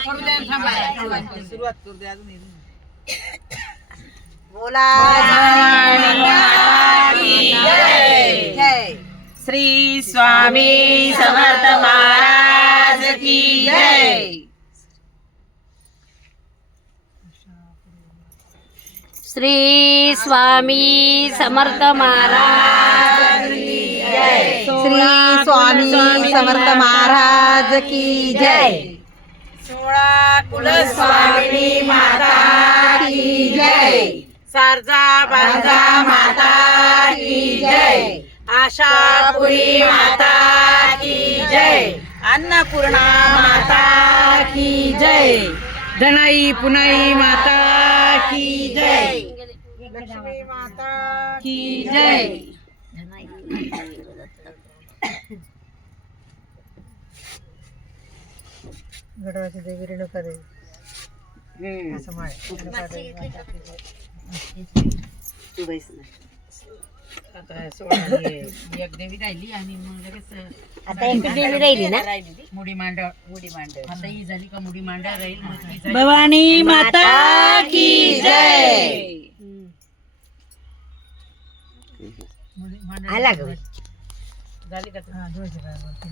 सुरुवात करू दे अजून बोला जय श्री स्वामी समर्थ महाराज की जय. श्री स्वामी समर्थ महाराज की जय. श्री स्वामी समर्थ महाराज की जय. 16 कुलस्वामिनी माता की जय. सारजा बांजा माता की जय. आशापुरी माता की जय. अन्नपूर्णा माता की जय. धनाई पुनाई माता की जय. लक्ष्मी माता की जय. गडवाची देवी रेणुका देवी असं म्हण. आता 16 एक देवी राहिली आणि मग लगेच आता एक देवी राहिली ना. मुडी मांडव आता ही झाली का मुडी मांडव राहील मग ती झाली. भवानी माता की जय. आला ग झाली का हा, जोडचे काय बोलते.